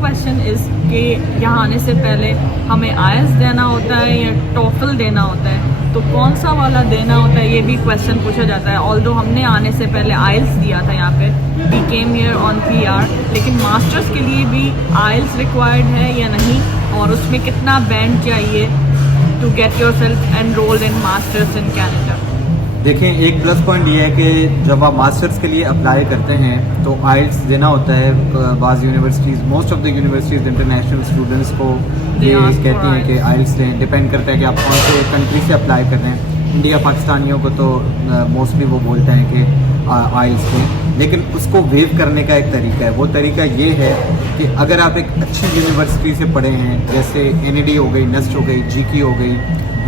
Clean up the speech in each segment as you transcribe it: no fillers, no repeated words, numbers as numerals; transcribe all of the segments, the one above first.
Question is कि यहाँ आने से पहले हमें आइल्स देना होता है या टॉफल देना होता है, तो कौन सा वाला देना होता है ये भी क्वेश्चन पूछा जाता है। ऑल्दो हमने आने से पहले आइल्स दिया था यहाँ पे, we came here on PR, लेकिन मास्टर्स के लिए भी आइल्स रिक्वायर्ड है या नहीं, और उसमें कितना बैंड चाहिए to get yourself enrolled in masters in Canada. देखें, एक प्लस पॉइंट ये है कि जब आप मास्टर्स के लिए अप्लाई करते हैं तो आइल्स देना होता है। बाज़ universities, most of the universities international students को ये कहती हैं कि आइल्स लें। डिपेंड करता है कि आप कौन से कंट्री से अप्लाई कर रहे हैं। इंडिया पाकिस्तानियों को तो मोस्टली वो बोलते हैं कि आइल्स लें, लेकिन उसको वेव करने का एक तरीका है। वो तरीका ये है कि अगर आप एक अच्छी यूनिवर्सिटी से पढ़े हैं, जैसे NED हो गई, NUST हो गई, GK हो गई,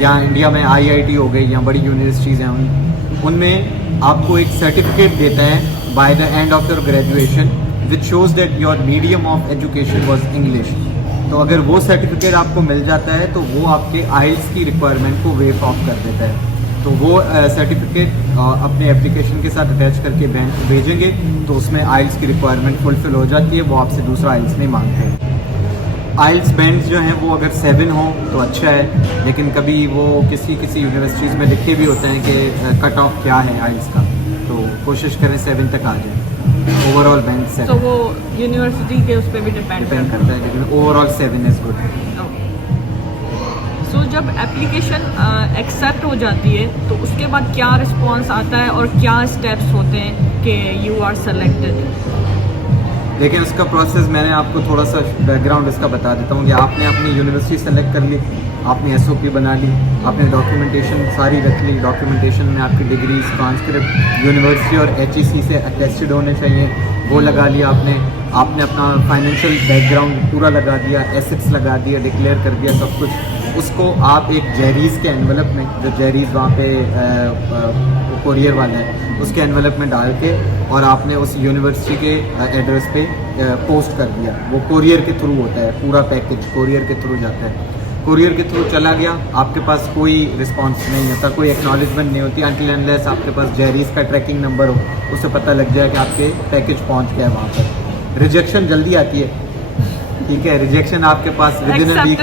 या इंडिया में IIT हो गई, या बड़ी यूनिवर्सिटीज़ हैं, उनमें आपको एक सर्टिफिकेट देता है by the end of your graduation which shows that your medium of education was English. तो अगर वो सर्टिफिकेट आपको मिल जाता है तो वो आपके आइल्स की रिक्वायरमेंट को वेव ऑफ कर देता है। तो वो सर्टिफिकेट अपने एप्लीकेशन के साथ अटैच करके बैंक को भेजेंगे तो उसमें आइल्स की रिक्वायरमेंट फुलफिल हो जाती है। वो आपसे दूसरा आइल्स नहीं मांगते हैं। आइल्स बैंड्स जो हैं वो अगर 7 हो तो अच्छा है, लेकिन कभी वो किसी यूनिवर्सिटीज़ में लिखे भी होते हैं कि कट ऑफ क्या है आइल्स का, तो कोशिश करें 7 तक आ जाए। Overall band 7। तो वो यूनिवर्सिटी के उस पर भी डिपेंड करता है, लेकिन ओवरऑल 7 इज़ गुड। सो जब एप्लीकेशन एक्सेप्ट हो जाती है तो उसके बाद क्या रिस्पॉन्स आता है और क्या स्टेप्स होते हैं कि यू आर सेलेक्टेड? देखिए, उसका प्रोसेस मैंने आपको थोड़ा सा बैकग्राउंड इसका बता देता हूँ कि आपने अपनी यूनिवर्सिटी सेलेक्ट कर ली, आपने SOP बना ली, आपने डॉक्यूमेंटेशन सारी रख ली। डॉक्यूमेंटेशन में आपकी डिग्रीज, ट्रांसक्रिप्ट यूनिवर्सिटी और HEC से अटेस्टेड होने चाहिए, वो लगा लिया आपने अपना फाइनेंशियल बैकग्राउंड पूरा लगा दिया, एसेट्स लगा दिया, डिक्लेयर कर दिया सब कुछ। उसको आप एक जेरीज़ के एनवलप में, जो जेरीज़ वहाँ पे कोरियर वाला है, उसके एनवलप में डाल के और आपने उस यूनिवर्सिटी के एड्रेस पे पोस्ट कर दिया। वो कोरियर के थ्रू होता है, पूरा पैकेज कोरियर के थ्रू जाता है। कोरियर के थ्रू चला गया, आपके पास कोई रिस्पांस नहीं होता, कोई एक्नॉलेजमेंट नहीं होती अनटिल अनलेस आपके पास जेरीज़ का ट्रैकिंग नंबर हो, उससे पता लग जाए कि आपके पैकेज पहुँच गया है वहाँ पर। रिजेक्शन जल्दी आती है, ठीक है। रिजेक्शन आपके पास विदिन अ वीक,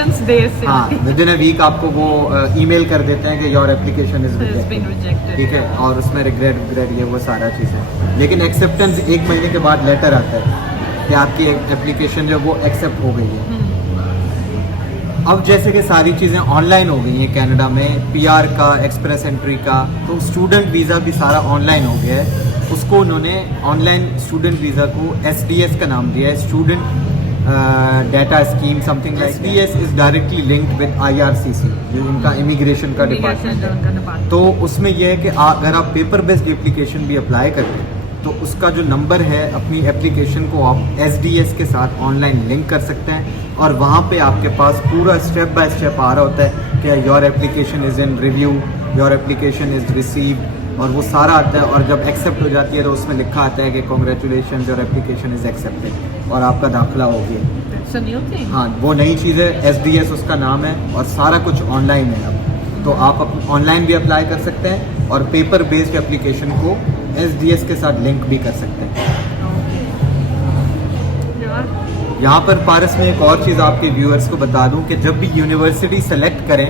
हाँ, विदिन अ वीक आपको वो ईमेल कर देते हैं कि योर एप्लीकेशन इज रिजेक्टेड, ठीक है। और उसमें रिग्रेट ये वो सारा चीज़ है। लेकिन एक्सेप्टेंस 1 महीने के बाद लेटर आता है कि आपकी एप्लीकेशन जो वो एक्सेप्ट हो गई है। अब जैसे कि सारी चीज़ें ऑनलाइन हो गई हैं कनाडा में, PR का, एक्सप्रेस एंट्री का, तो स्टूडेंट वीज़ा भी सारा ऑनलाइन हो गया है। उसको उन्होंने ऑनलाइन स्टूडेंट वीज़ा को SDS का नाम दिया है, student data scheme something like. SDS is directly linked with IRCC, जो इनका इमिग्रेशन का डिपार्टमेंट है। तो उसमें यह है कि अगर आप पेपर बेस्ड एप्लीकेशन भी अप्लाई करते हैं तो उसका जो नंबर है, अपनी एप्लीकेशन को आप SDS के साथ ऑनलाइन लिंक कर सकते हैं और वहाँ पे आपके पास पूरा स्टेप बाय स्टेप आ रहा होता है कि your application is in review, your application is receive, और वो सारा आता है। और जब एक्सेप्ट हो जाती है तो उसमें लिखा आता है कि congratulation, your application is accepted, और आपका दाखिला हो गया। हाँ, वो नई चीज़ है, SDS उसका नाम है, और सारा कुछ ऑनलाइन है अब। तो आप ऑनलाइन भी अप्लाई कर सकते हैं और पेपर बेस्ड एप्लीकेशन को SDS के साथ लिंक भी कर सकते हैं। यहाँ पर पारस में एक और चीज़ आपके व्यूअर्स को बता दूँ कि जब भी यूनिवर्सिटी सेलेक्ट करें,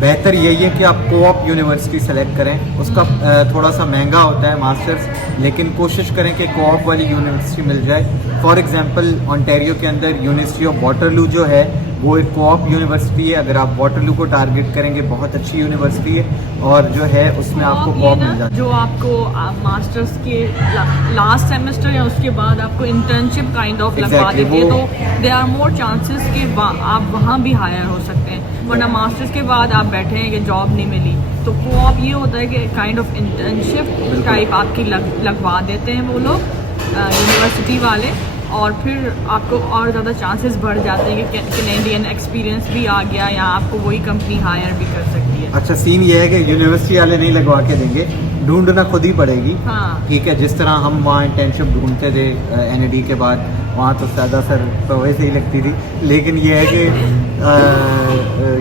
बेहतर यही है कि आप कोऑप यूनिवर्सिटी सेलेक्ट करें। उसका थोड़ा सा महंगा होता है मास्टर्स, लेकिन कोशिश करें कि कोऑप वाली यूनिवर्सिटी मिल जाए। फॉर एग्जांपल ओंटारियो के अंदर यूनिवर्सिटी ऑफ वाटरलू जो है वो एक कोऑप यूनिवर्सिटी है। अगर आप वाटरलू को टारगेट करेंगे, बहुत अच्छी यूनिवर्सिटी है, और जो है उसमें आपको कोऑप मिल जाता है। जो आपको मास्टर्स के लास्ट सेमेस्टर या उसके बाद आपको इंटर्नशिप काइंड ऑफ लगवा देते हैं, तो देयर आर मोर चांसेस कि आप वहाँ भी हायर हो सकते हैं। वरना मास्टर्स के बाद आप बैठे हैं कि जॉब नहीं मिली, तो कोऑप ये होता है कि काइंड ऑफ इंटर्नशिप टाइप आपकी लगवा देते हैं वो लोग यूनिवर्सिटी वाले, और फिर आपको और ज़्यादा चांसेस बढ़ जाते हैं कि कैनेडियन एक्सपीरियंस भी आ गया, या आपको वही कंपनी हायर भी कर सकती है। अच्छा, सीन ये है कि यूनिवर्सिटी वाले नहीं लगवा के देंगे, ढूंढना खुद ही पड़ेगी। हाँ, ठीक है। जिस तरह हम वहाँ इंटर्नशिप ढूंढते थे NED के बाद, वहाँ तो ज़्यादा सर वैसे ही लगती थी, लेकिन ये है कि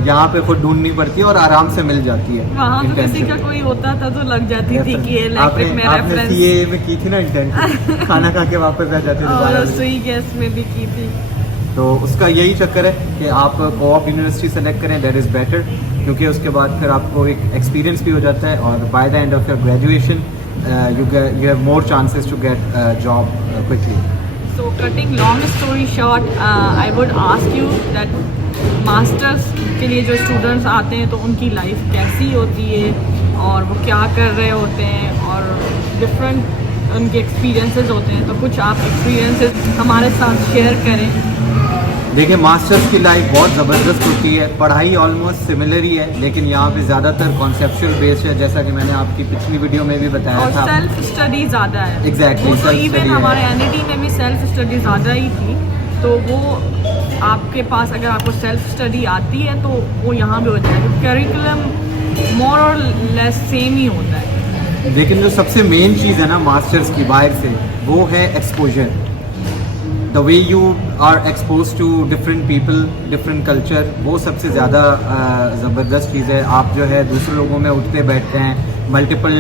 यहाँ पे खुद ढूंढनी पड़ती है और आराम से मिल जाती है। वहाँ तो किसी का कोई होता था तो लग जाती थी कि ये इलेक्ट्रिक में रेफरेंस। CA में की थी ना इंटर्नशिप, खाना खा के वापस आ जाती थी। और सुई गैस में भी की थी। तो उसका यही चक्कर है कि आप कोऑप यूनिवर्सिटी सेलेक्ट करें, दैट इज़ बेटर, क्योंकि उसके बाद फिर आपको एक एक्सपीरियंस भी हो जाता है और by the end of your graduation you have more chances to get a job quickly. So cutting long story short, I would ask you that masters के लिए जो स्टूडेंट्स आते हैं तो उनकी लाइफ कैसी होती है और वो क्या कर रहे होते हैं और डिफरेंट उनके एक्सपीरियंसेस होते हैं, तो कुछ आप एक्सपीरियंसेस हमारे साथ शेयर करें। देखिए, मास्टर्स की लाइफ बहुत ज़बरदस्त होती है, पढ़ाई ऑलमोस्ट सिमिलर ही है, लेकिन यहाँ पे ज़्यादातर कॉन्सेप्चुअल बेस्ड है, जैसा कि मैंने आपकी पिछली वीडियो में भी बताया और था। सेल्फ स्टडी ज़्यादा है। एग्जैक्टली, तो इवन हमारे एनईटी में भी सेल्फ स्टडी ज़्यादा ही थी, तो वो आपके पास अगर आपको सेल्फ स्टडी आती है तो वो यहाँ भी होता है, करिकुलम मोर और लेस सेम ही होता है। लेकिन जो सबसे मेन चीज़ है ना मास्टर्स की बाहर से, वो है exposure. The way you are expose to different people, different culture, वो सबसे ज़्यादा ज़बरदस्त चीज़ है। आप जो है दूसरे लोगों में उठते बैठते हैं, मल्टीपल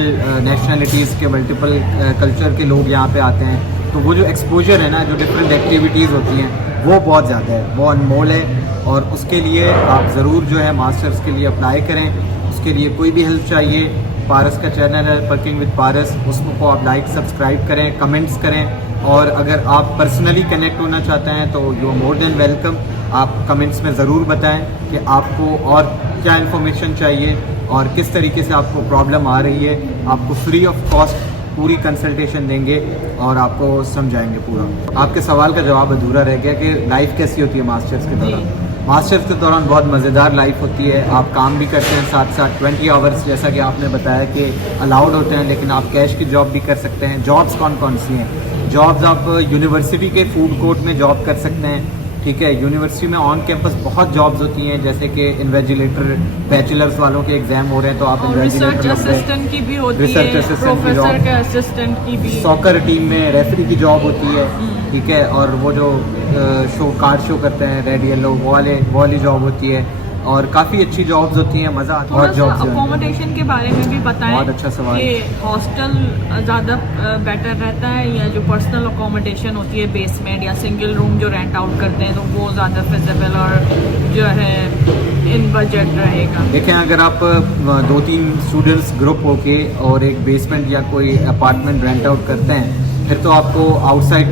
नेशनलिटीज़ के, मल्टीपल कल्चर के लोग यहाँ पे आते हैं, तो वो जो एक्सपोजर है ना, जो डिफरेंट एक्टिविटीज़ होती हैं, वो बहुत ज़्यादा है, वो अनमोल है। और उसके लिए आप ज़रूर जो है मास्टर्स के लिए अप्लाई करें। उसके लिए कोई भी हेल्प चाहिए, पारस का चैनल है वर्किंग विद पारस, उसको आप लाइक सब्सक्राइब करें, कमेंट्स करें, और अगर आप पर्सनली कनेक्ट होना चाहते हैं तो you are more than welcome. आप कमेंट्स में ज़रूर बताएं कि आपको और क्या इन्फॉर्मेशन चाहिए और किस तरीके से आपको प्रॉब्लम आ रही है। आपको फ्री ऑफ कॉस्ट पूरी कंसल्टेशन देंगे और आपको समझाएंगे पूरा। आपके सवाल का जवाब अधूरा रह गया कि लाइफ कैसी होती है मास्टर्स के दौरान। मास्टर्स के दौरान बहुत मज़ेदार लाइफ होती है। आप काम भी करते हैं साथ साथ, 20 आवर्स जैसा कि आपने बताया कि अलाउड होते हैं, लेकिन आप कैश की जॉब भी कर सकते हैं। जॉब्स कौन कौन सी हैं? जॉब्स आप यूनिवर्सिटी के फूड कोर्ट में जॉब कर सकते हैं, ठीक है। यूनिवर्सिटी में ऑन कैंपस बहुत जॉब्स होती हैं, जैसे कि इन्वेजिलेटर, बैचलर्स वालों के एग्जाम हो रहे हैं तो आप रिसर्च असिस्टेंट की भी होती रिसर्च है, असिस्टेंट की प्रोफेसर जॉब, के असिस्टेंट की भी, सॉकर टीम में रेफरी की जॉब होती है, ठीक है। और वो जो शो कार्ड शो करते हैं रेड येलो, वो वाली जॉब होती है, और काफ़ी अच्छी जॉब्स होती हैं, मज़ा आता है। थोड़ा सा अकोमोडेशन के बारे में भी बताएं। बहुत अच्छा सवाल कि हॉस्टल ज़्यादा बेटर रहता है या जो पर्सनल अकोमोडेशन होती है बेसमेंट या सिंगल रूम जो रेंट आउट करते हैं, तो वो ज़्यादा फिजिबल और जो है इन बजट रहेगा। देखें, अगर आप 2-3 स्टूडेंट्स ग्रुप होके और एक बेसमेंट या कोई अपार्टमेंट रेंट आउट करते हैं, फिर तो आपको आउटसाइड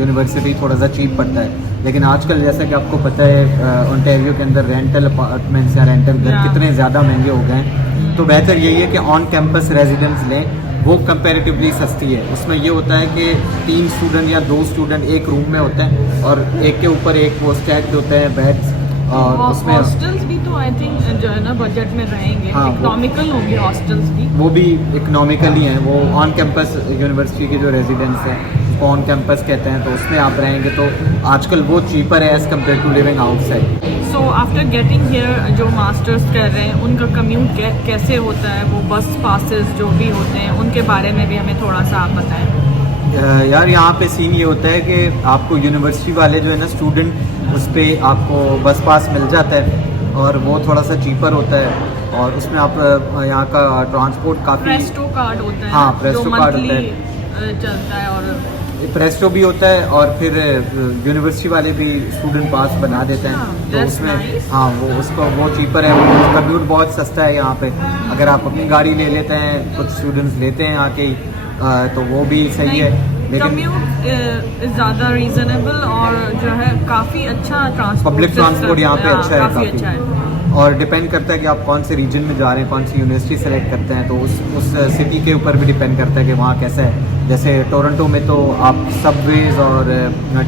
यूनिवर्सिटी थोड़ा सा चीप पड़ता है। लेकिन आजकल जैसा कि आपको पता है ओंटारियो के अंदर रेंटल अपार्टमेंट्स या रेंटल घर कितने ज़्यादा महंगे हो गए हैं, तो बेहतर यही है कि ऑन कैंपस रेजिडेंस लें। वो कंपैरेटिवली सस्ती है। उसमें ये होता है कि 3 स्टूडेंट या 2 स्टूडेंट एक रूम में होते हैं और एक के ऊपर एक वो स्टैक्ड होते हैं बेड्स, और उसमें हॉस्टल्स भी तो आई थिंक जो है ना बजट में रहेंगे। हाँ, इकोनॉमिकल होंगे हॉस्टल्स भी, वो भी इकोनॉमिकल ही हैं। वो ऑन कैंपस यूनिवर्सिटी के जो रेजिडेंट्स हैं उसको ऑन कैंपस कहते हैं, तो उसमें आप रहेंगे तो आजकल वो चीपर है as compare to living outside. So after getting here जो मास्टर्स कर रहे हैं उनका कम्यूट कैसे होता है, वो बस पासेस जो भी होते हैं उनके बारे में भी हमें थोड़ा सा आप बताएं। यार, यहाँ पे सीन ये होता है कि आपको यूनिवर्सिटी वाले जो है ना स्टूडेंट, उस पर आपको बस पास मिल जाता है और वो थोड़ा सा चीपर होता है, और उसमें आप यहाँ का ट्रांसपोर्ट काफ़ी, प्रेस्टो कार्ड होता है, हाँ, प्रेस्टो जो कार्ड monthly, होता है, चलता है, और प्रेस्टो भी होता है, और फिर यूनिवर्सिटी वाले भी स्टूडेंट पास बना देते हैं। हाँ, तो that's उसमें nice. हाँ, वो चीपर है। कम्यूट बहुत सस्ता है यहाँ पे। अगर आप अपनी गाड़ी ले लेते हैं, कुछ स्टूडेंट्स लेते हैं आके ही, तो वो भी सही है। लेकिन कम्यूट ज़्यादा रीजनेबल और जो है काफ़ी अच्छा ट्रांसपोर्ट, पब्लिक ट्रांसपोर्ट यहाँ पे अच्छा है, काफ़ी काफ़ी अच्छा है। और डिपेंड करता है कि आप कौन से रीजन में जा रहे हैं, कौन सी यूनिवर्सिटी सेलेक्ट करते हैं, तो उस सिटी के ऊपर भी डिपेंड करता है कि वहाँ कैसा है। जैसे टोरंटो में तो आप सबवेज और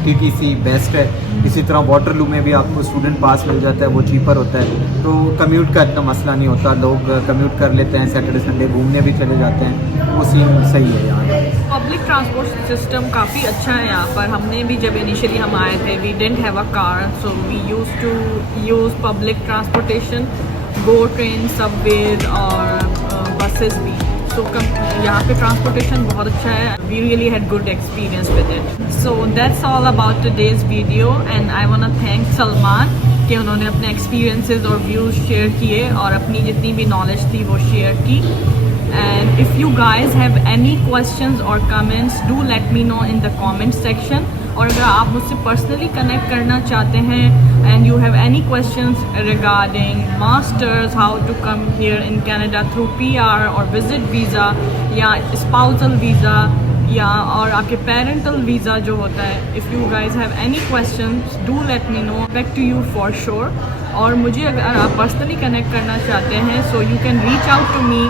टीटीसी बेस्ट है। इसी तरह वाटरलू में भी आपको स्टूडेंट पास मिल जाता है, वो चीपर होता है, तो कम्यूट का इतना मसला नहीं होता। लोग कम्यूट कर लेते हैं, सैटरडे संडे घूमने भी चले जाते हैं, वो सीन सही है यहाँ पे। पब्लिक ट्रांसपोर्ट सिस्टम काफ़ी अच्छा है यहाँ पर। हमने भी जब इनिशियली हम आए थे, we didn't have a car, so we used to use public transportation, go train, subways और बसेस भी। तो यहाँ पे ट्रांसपोर्टेशन बहुत अच्छा है। We really had good experience with it. So that's all about today's video, and I want to thank Salman कि उन्होंने अपने एक्सपीरियंसेस और व्यूज़ शेयर किए और अपनी जितनी भी नॉलेज थी वो शेयर की। And if you guys have any questions or comments, do let me know in the comment section. और अगर आप मुझसे पर्सनली कनेक्ट करना चाहते हैं and you have any questions regarding masters, how to come here in Canada through PR और visit visa या spousal visa या और आपके पेरेंटल वीज़ा जो होता है, if you guys have any questions do let me know, back to you for sure. और मुझे अगर आप पर्सनली कनेक्ट करना चाहते हैं so you can reach out to me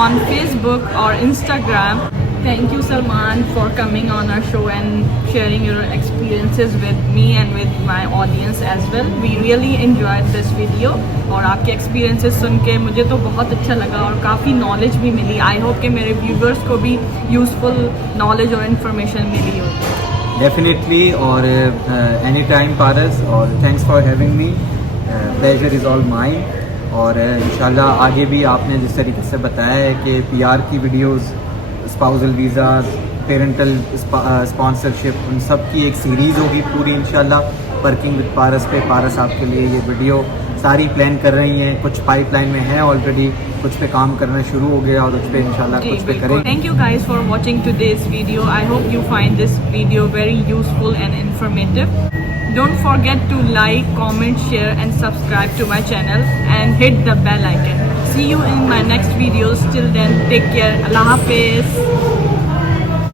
on Facebook और Instagram. Thank you Salman for coming on our show and sharing your experiences with me and with my audience as well. We really enjoyed this video और आपके experiences सुन के मुझे तो बहुत अच्छा लगा और काफ़ी knowledge भी मिली। I hope कि मेरे viewers को भी useful knowledge और information मिली हो। Definitely और any time पारस, और thanks for having me, pleasure is all mine। और इंशाल्लाह आगे भी आपने जिस तरीके से बताया है कि PR की videos, spousal visas, parental sponsorship, उन सब की एक सीरीज़ होगी पूरी इंशाल्लाह वर्किंग विद पारस पे। पारस आपके लिए ये वीडियो सारी प्लान कर रही हैं, कुछ पाइपलाइन में है ऑलरेडी, कुछ पे काम करना शुरू हो गया और उस पे इंशाल्लाह कुछ पे करें। Thank you guys for watching today's video. I hope you find this video very useful and informative. Don't forget to like, comment, share and subscribe to my channel and hit the bell icon. See you in my next videos. Till then, take care. Allah Hafiz.